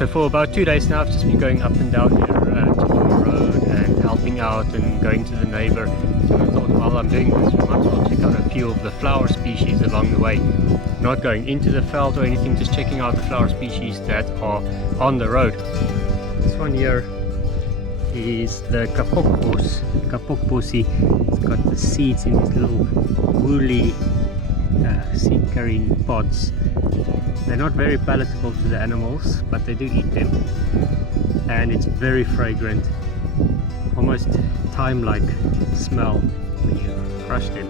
So for about 2 days now I've just been going up and down here to the road and helping out and going to the neighbor. So I thought while I'm doing this we might as well check out a few of the flower species along the way. Not going into the veld or anything, just checking out the flower species that are on the road. This one here is the kapokbosie. It's got the seeds in these little woolly seed carrying pods. They're not very palatable to the animals, but they do eat them, and it's very fragrant, almost thyme-like smell when you crush them.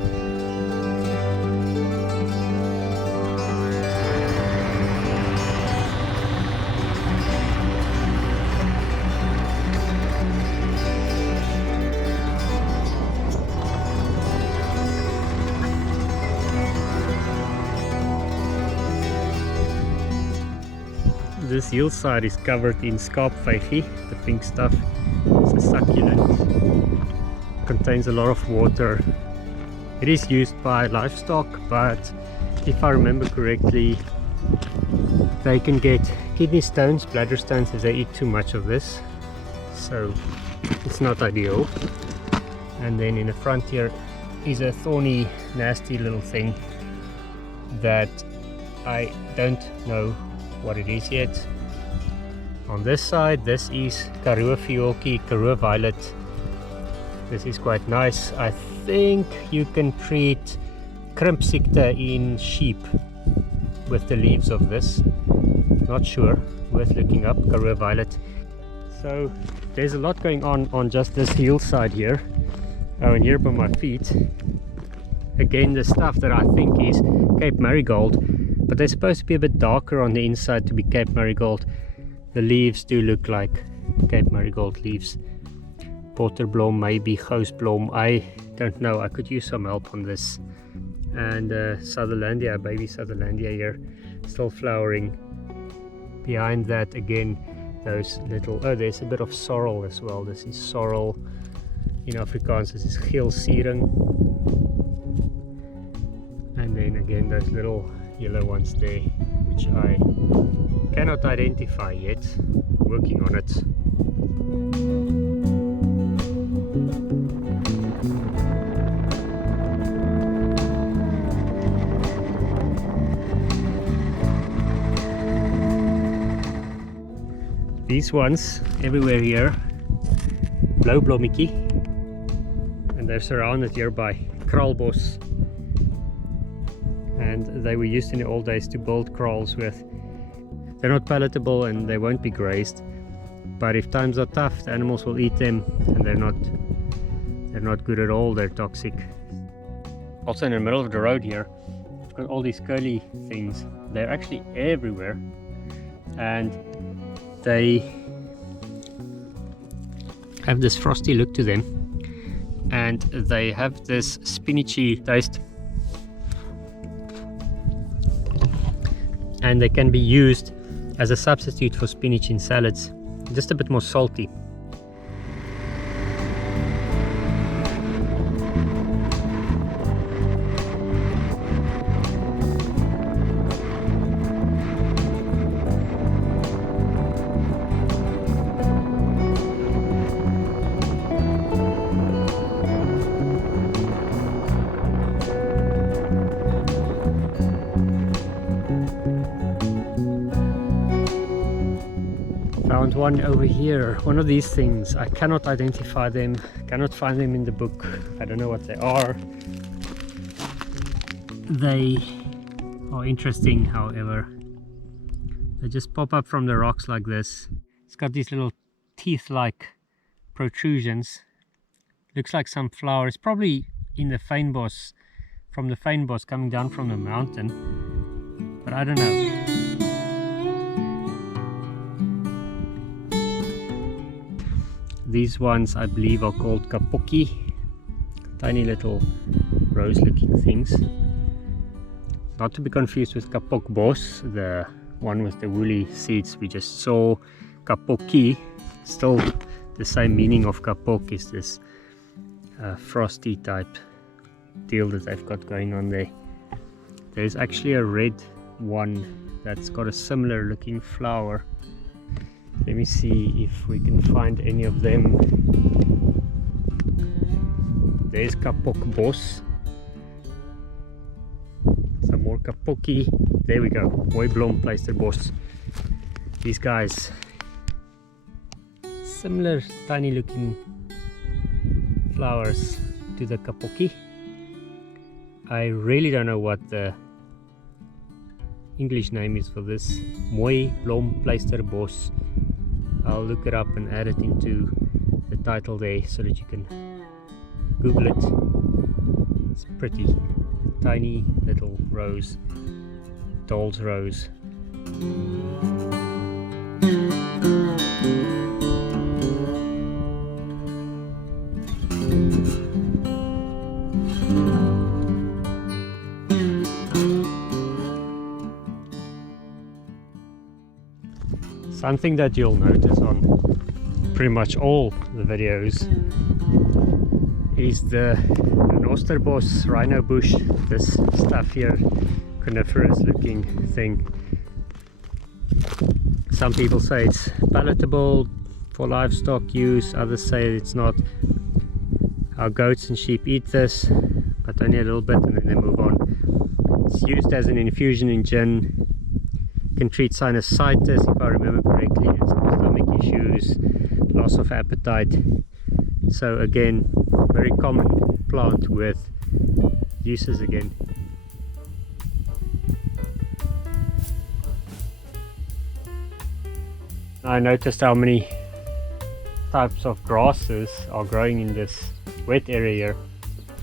This hillside is covered in skarpvygie, the pink stuff. It's a succulent. Contains a lot of water. It is used by livestock, but if I remember correctly, they can get kidney stones, bladder stones if they eat too much of this. So it's not ideal. And then in the front here is a thorny, nasty little thing that I don't know what it is yet. On this side, this is Karoo Fiocchi, Karoo Violet. This is quite nice. I think you can treat krimpsiekte in sheep with the leaves of this. Not sure, worth looking up, Karoo Violet. So there's a lot going on just this hillside here. Oh, and here by my feet, again the stuff that I think is Cape Marigold, but they're supposed to be a bit darker on the inside to be Cape Marigold. The leaves do look like Cape Marigold leaves. Porterblom, maybe Ghoustblom, I don't know. I could use some help on this. And Sutherlandia, baby Sutherlandia here, still flowering. Behind that again, those little, oh, there's a bit of sorrel as well. This is sorrel. In Afrikaans, this is geelsiering. And then again, those little yellow ones there, which I cannot identify yet. Working on it. These ones everywhere here, blauwblommetjie, and they're surrounded here by kraalbos. And they were used in the old days to build kraals with. They're not palatable and they won't be grazed, but if times are tough, the animals will eat them, and they're not good at all. They're toxic. Also in the middle of the road here, I've got all these curly things. They're actually everywhere, and they have this frosty look to them, and they have this spinachy taste. And they can be used as a substitute for spinach in salads, just a bit more salty. Found one over here, one of these things. I cannot identify them, cannot find them in the book. I don't know what they are. They are interesting, however. They just pop up from the rocks like this. It's got these little teeth-like protrusions. Looks like some flowers, probably in the fynbos, from the fynbos coming down from the mountain, but I don't know. These ones I believe are called kapokkie, tiny little rose looking things. Not to be confused with kapokbos, the one with the woolly seeds we just saw. Kapokkie, still the same meaning of kapok, is this frosty type deal that they've got going on there. There's actually a red one that's got a similar looking flower. Let me see if we can find any of them. There's Kapok Bos. Some more Kapoki. There we go. Mooi Blompleisterbos. These guys. Similar tiny looking flowers to the Kapoki. I really don't know what the English name is for this. Mooi Blompleisterbos. I'll look it up and add it into the title there so that you can Google it. It's pretty. Tiny little rose. Doll's rose. Something that you'll notice on pretty much all the videos is the Rhinosterbos, rhino bush, this stuff here, coniferous looking thing. Some people say it's palatable for livestock use, others say it's not. Our goats and sheep eat this, but only a little bit and then they move on. It's used as an infusion in gin. Can treat sinusitis, if I remember correctly, and some stomach issues, loss of appetite. So again, very common plant with uses again. I noticed how many types of grasses are growing in this wet area here.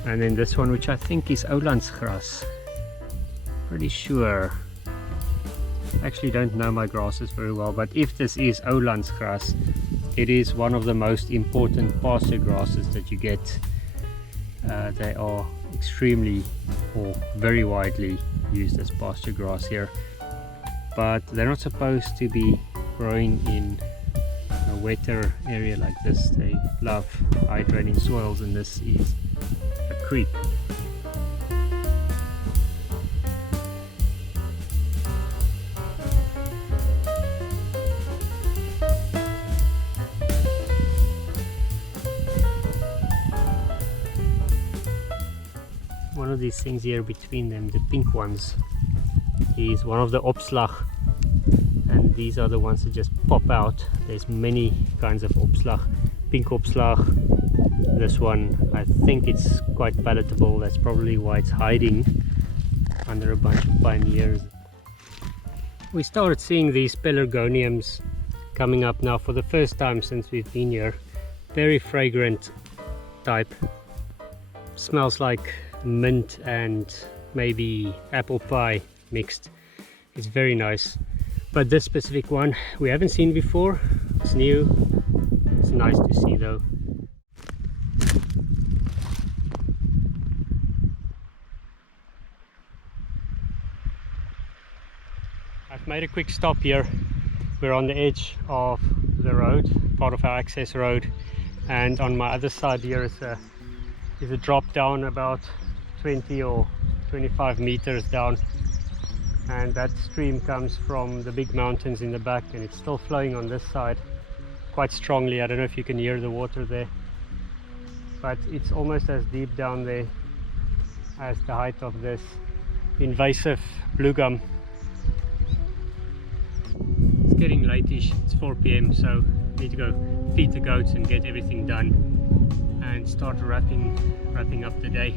And then this one, which I think is Oulandsgras. Pretty sure. Actually don't know my grasses very well, but if this is Oulandsgras, it is one of the most important pasture grasses that you get. They are extremely or very widely used as pasture grass here, but they're not supposed to be growing in a wetter area like this. They love high draining soils, and this is a creek. One of these things here between them, the pink ones, is one of the opslag, and these are the ones that just pop out. There's many kinds of opslag. Pink opslag, this one, I think it's quite palatable. That's probably why it's hiding under a bunch of pioneers. We started seeing these pelargoniums coming up now for the first time since we've been here. Very fragrant type. Smells like mint and maybe apple pie mixed. It's very nice, but this specific one we haven't seen before. It's new. It's nice to see though. I've made a quick stop here. We're on the edge of the road, part of our access road, and on my other side here is a drop down about 20 or 25 meters down, and that stream comes from the big mountains in the back, and it's still flowing on this side quite strongly. I don't know if you can hear the water there, but it's almost as deep down there as the height of this invasive blue gum. It's getting late-ish, it's 4 p.m, so I need to go feed the goats and get everything done and start wrapping up the day.